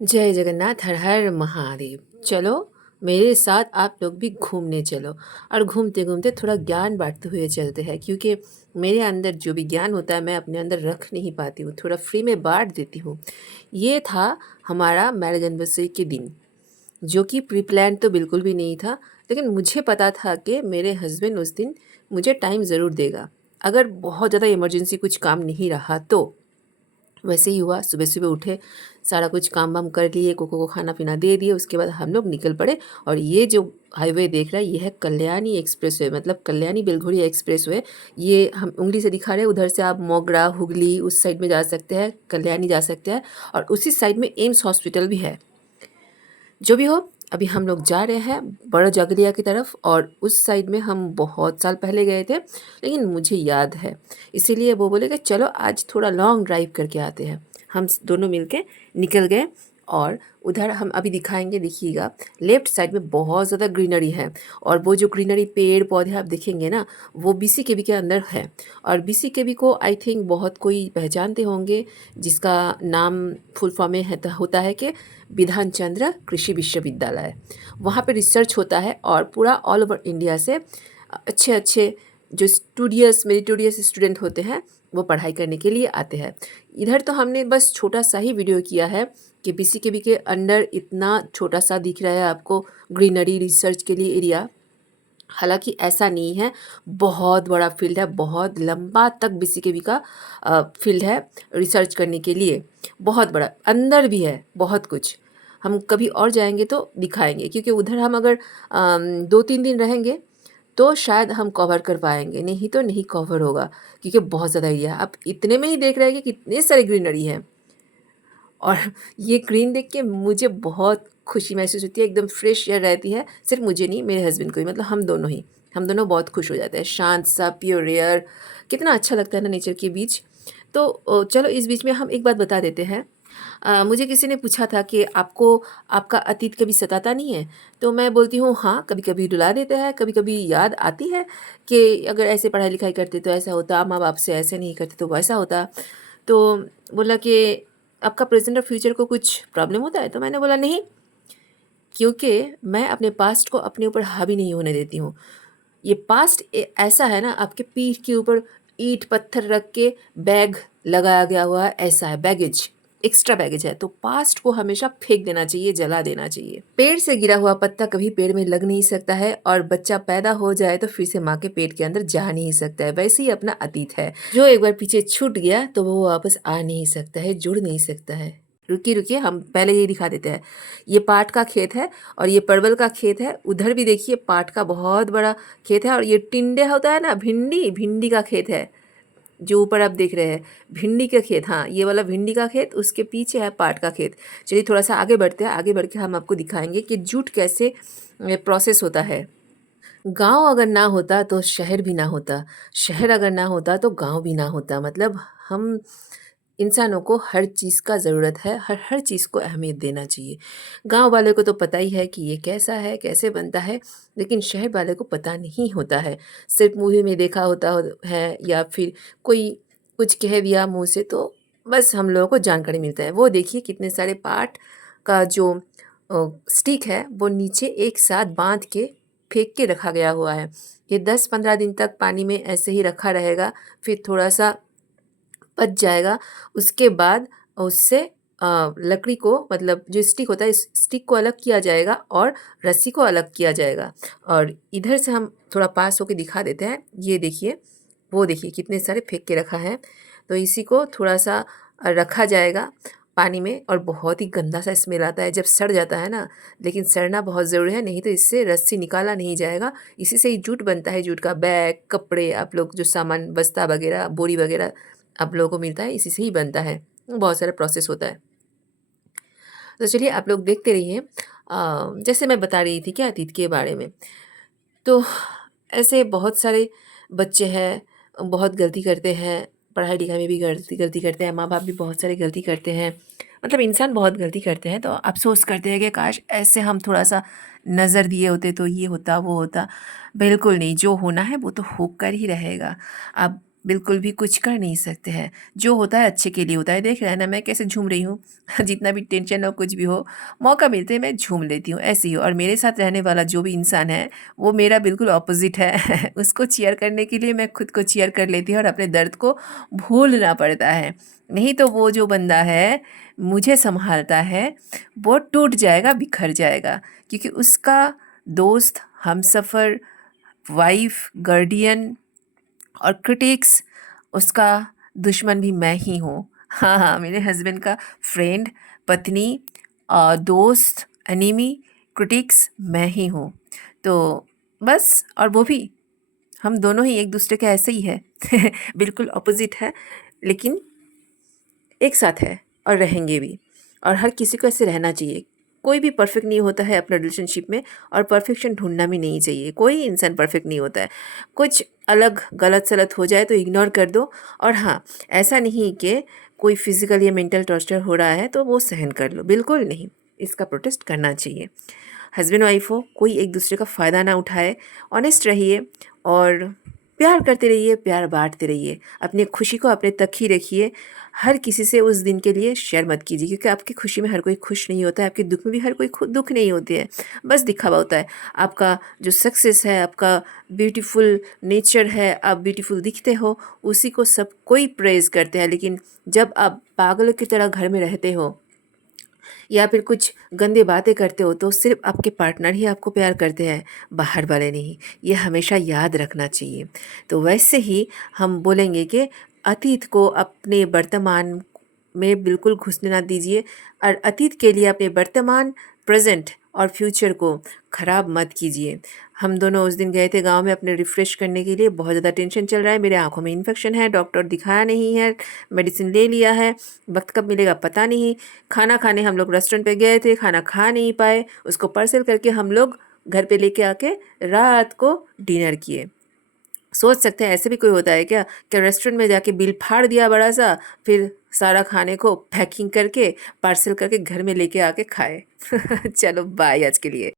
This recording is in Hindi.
जय जगन्नाथ, हर हर महादेव। चलो मेरे साथ आप लोग भी घूमने चलो और घूमते घूमते थोड़ा ज्ञान बांटते हुए चलते हैं, क्योंकि मेरे अंदर जो भी ज्ञान होता है मैं अपने अंदर रख नहीं पाती हूँ, थोड़ा फ्री में बांट देती हूँ। ये था हमारा मैरिज एनिवर्सरी के दिन, जो कि प्री प्लान तो बिल्कुल भी नहीं था। लेकिन मुझे पता था कि मेरे हस्बैंड उस दिन मुझे टाइम ज़रूर देगा, अगर बहुत ज़्यादा इमरजेंसी कुछ काम नहीं रहा तो। वैसे ही हुआ, सुबह सुबह उठे, सारा कुछ काम वाम कर लिए, कोको को खाना पीना दे दिए, उसके बाद हम लोग निकल पड़े। और ये जो हाईवे देख रहा है ये है कल्याणी एक्सप्रेस वे, मतलब कल्याणी बेलघोरिया एक्सप्रेस वे। ये हम उंगली से दिखा रहे हैं, उधर से आप मोगरा हुगली उस साइड में जा सकते हैं, कल्याणी जा सकते हैं, और उसी साइड में एम्स हॉस्पिटल भी है। जो भी हो, अभी हम लोग जा रहे हैं बड़ा जागरिया की तरफ, और उस साइड में हम बहुत साल पहले गए थे, लेकिन मुझे याद है, इसीलिए वो बोले कि चलो आज थोड़ा लॉन्ग ड्राइव करके आते हैं। हम दोनों मिलके निकल गए, और उधर हम अभी दिखाएंगे, देखिएगा लेफ्ट साइड में बहुत ज़्यादा ग्रीनरी है। और वो जो ग्रीनरी पेड़ पौधे आप देखेंगे ना, वो बीसीकेबी के अंदर है। और बीसीकेबी को आई थिंक बहुत कोई पहचानते होंगे, जिसका नाम फुल फॉर्म में होता है कि विधान चंद्र कृषि विश्वविद्यालय। वहाँ पे रिसर्च होता है, और पूरा ऑल ओवर इंडिया से अच्छे अच्छे जो स्टूडियस मेरिटोरियस स्टूडेंट होते हैं वो पढ़ाई करने के लिए आते हैं। इधर तो हमने बस छोटा सा ही वीडियो किया है कि बीसीकेबी के अंडर इतना छोटा सा दिख रहा है आपको ग्रीनरी रिसर्च के लिए एरिया। हालांकि ऐसा नहीं है, बहुत बड़ा फील्ड है, बहुत लंबा तक बीसीकेबी का फील्ड है रिसर्च करने के लिए। बहुत बड़ा अंदर भी है, बहुत कुछ। हम कभी और जाएंगे तो दिखाएंगे, क्योंकि उधर हम अगर 2-3 दिन रहेंगे तो शायद हम कवर कर पाएंगे, नहीं तो नहीं कवर होगा, क्योंकि बहुत ज़्यादा एरिया है। आप इतने में ही देख रहे हैं कि कितने सारे ग्रीनरी है। और ये ग्रीन देख के मुझे बहुत खुशी महसूस होती है, एकदम फ्रेश एयर रहती है। सिर्फ मुझे नहीं, मेरे हस्बैंड को भी, मतलब हम दोनों बहुत खुश हो जाते हैं। शांत सा प्योर एयर, कितना अच्छा लगता है ना नेचर के बीच। तो चलो इस बीच में हम एक बात बता देते हैं। मुझे किसी ने पूछा था कि आपको आपका अतीत कभी सताता नहीं है? तो मैं बोलती हूँ हाँ, कभी कभी रुला देता है, कभी कभी याद आती है कि अगर ऐसे पढ़ाई लिखाई करते तो ऐसा होता, माँ बाप से ऐसे नहीं करते तो वैसा होता। तो बोला कि आपका प्रेजेंट और फ्यूचर को कुछ प्रॉब्लम होता है? तो मैंने बोला नहीं, क्योंकि मैं अपने पास्ट को अपने ऊपर हावी नहीं होने देती हूँ। ये पास्ट ऐसा है ना, आपके पीठ के ऊपर ईंट पत्थर रख के बैग लगाया गया हुआ है, ऐसा है, बैगेज, एक्स्ट्रा बैगेज है। तो पास्ट को हमेशा फेंक देना चाहिए, जला देना चाहिए। पेड़ से गिरा हुआ पत्ता कभी पेड़ में लग नहीं सकता है, और बच्चा पैदा हो जाए तो फिर से माँ के पेट के अंदर जा नहीं सकता है। वैसे ही अपना अतीत है, जो एक बार पीछे छूट गया तो वो वापस आ नहीं सकता है, जुड़ नहीं सकता है। रुकिए रुकिए, हम पहले ये दिखा देते हैं। ये पाट का खेत है, और ये परवल का खेत है। उधर भी देखिए पाट का बहुत बड़ा खेत है, और ये टिंडे होता है ना, भिंडी, भिंडी का खेत है। जो ऊपर आप देख रहे हैं भिंडी का खेत, हाँ ये वाला भिंडी का खेत, उसके पीछे है पाट का खेत। चलिए थोड़ा सा आगे बढ़ते हैं, आगे बढ़ के हम आपको दिखाएंगे कि जूट कैसे प्रोसेस होता है। गांव अगर ना होता तो शहर भी ना होता, शहर अगर ना होता तो गांव भी ना होता। मतलब हम इंसानों को हर चीज़ का ज़रूरत है, हर हर चीज़ को अहमियत देना चाहिए। गांव वाले को तो पता ही है कि ये कैसा है, कैसे बनता है, लेकिन शहर वाले को पता नहीं होता है। सिर्फ मूवी में देखा होता है, या फिर कोई कुछ कह दिया मुंह से, तो बस हम लोगों को जानकारी मिलता है। वो देखिए कितने सारे पार्ट का जो स्टिक है वो नीचे एक साथ बांध के फेंक के रखा गया हुआ है। ये 10-15 दिन तक पानी में ऐसे ही रखा रहेगा, फिर थोड़ा सा पच जाएगा। उसके बाद उससे लकड़ी को, मतलब जो स्टिक होता है, इस स्टिक को अलग किया जाएगा और रस्सी को अलग किया जाएगा। और इधर से हम थोड़ा पास होके दिखा देते हैं। ये देखिए, वो देखिए कितने सारे फेंक के रखा है। तो इसी को थोड़ा सा रखा जाएगा पानी में, और बहुत ही गंदा सा स्मेल आता है जब सड़ जाता है ना। लेकिन सड़ना बहुत ज़रूरी है, नहीं तो इससे रस्सी निकाला नहीं जाएगा। इसी से ही जूट बनता है, जूट का बैग, कपड़े, आप लोग जो सामान, बस्ता वगैरह, बोरी वगैरह आप लोगों को मिलता है, इसी से ही बनता है। बहुत सारा प्रोसेस होता है। तो चलिए आप लोग देखते रहिए। जैसे मैं बता रही थी कि अतीत के बारे में, तो ऐसे बहुत सारे बच्चे हैं, बहुत गलती करते हैं, पढ़ाई लिखाई में भी गलती गलती करते हैं, माँ बाप भी बहुत सारी गलती करते हैं। मतलब इंसान बहुत गलती करते हैं, तो अफ़सोस करते हैं कि काश ऐसे हम थोड़ा सा नज़र दिए होते तो ये होता वो होता। बिल्कुल नहीं, जो होना है वो तो होकर ही रहेगा। अब बिल्कुल भी कुछ कर नहीं सकते हैं। जो होता है अच्छे के लिए होता है। देख रहा है ना मैं कैसे झूम रही हूँ। जितना भी टेंशन हो कुछ भी हो, मौका मिलते ही मैं झूम लेती हूँ, ऐसे ही हो। और मेरे साथ रहने वाला जो भी इंसान है, वो मेरा बिल्कुल ऑपोज़िट है। उसको चीयर करने के लिए मैं खुद को चीयर कर लेती हूँ और अपने दर्द को भूलना पड़ता है। नहीं तो वो जो बंदा है, मुझे सँभालता है, वो टूट जाएगा, बिखर जाएगा। क्योंकि उसका दोस्त, हमसफ़र, वाइफ़, गार्डियन और क्रिटिक्स, उसका दुश्मन भी मैं ही हूँ। हाँ, हाँ, मेरे हस्बैंड का फ्रेंड, पत्नी, दोस्त, एनिमी, क्रिटिक्स मैं ही हूँ। तो बस, और वो भी हम दोनों ही एक दूसरे के ऐसे ही है। बिल्कुल ऑपोजिट है, लेकिन एक साथ है और रहेंगे भी। और हर किसी को ऐसे रहना चाहिए। कोई भी परफेक्ट नहीं होता है अपना रिलेशनशिप में, और परफेक्शन ढूंढना भी नहीं चाहिए। कोई इंसान परफेक्ट नहीं होता है। कुछ अलग गलत सलत हो जाए तो इग्नोर कर दो। और हाँ, ऐसा नहीं कि कोई फिजिकल या मेंटल टॉर्चर हो रहा है तो वो सहन कर लो, बिल्कुल नहीं। इसका प्रोटेस्ट करना चाहिए। हस्बैंड वाइफ हो, कोई एक दूसरे का फ़ायदा ना उठाए। ऑनेस्ट रहिए और प्यार करते रहिए, प्यार बांटते रहिए। अपनी खुशी को अपने तक ही रखिए। हर किसी से उस दिन के लिए शेयर मत कीजिए, क्योंकि आपकी खुशी में हर कोई खुश नहीं होता है, आपके दुख में भी हर कोई खुद दुख नहीं होती है। बस दिखावा होता है। आपका जो सक्सेस है, आपका ब्यूटीफुल नेचर है, आप ब्यूटीफुल दिखते हो, उसी को सब कोई प्रेज़ करते हैं। लेकिन जब आप पागलों की तरह घर में रहते हो या फिर कुछ गंदे बातें करते हो, तो सिर्फ आपके पार्टनर ही आपको प्यार करते हैं, बाहर वाले नहीं। ये हमेशा याद रखना चाहिए। तो वैसे ही हम बोलेंगे कि अतीत को अपने वर्तमान में बिल्कुल घुसने ना दीजिए, और अतीत के लिए अपने वर्तमान, प्रेजेंट और फ्यूचर को ख़राब मत कीजिए। हम दोनों उस दिन गए थे गांव में अपने रिफ़्रेश करने के लिए। बहुत ज़्यादा टेंशन चल रहा है, मेरे आँखों में इन्फेक्शन है, डॉक्टर दिखाया नहीं है, मेडिसिन ले लिया है, वक्त कब मिलेगा पता नहीं। खाना खाने हम लोग रेस्टोरेंट पे गए थे, खाना खा नहीं पाए, उसको पार्सल करके हम लोग घर पे लेके आके रात को डिनर किए। सोच सकते हैं ऐसे भी कोई होता है क्या? क्या रेस्टोरेंट में जाके बिल फाड़ दिया बड़ा सा, फिर सारा खाने को पैकिंग करके पार्सल करके घर में लेके आके खाए। चलो बाय आज के लिए।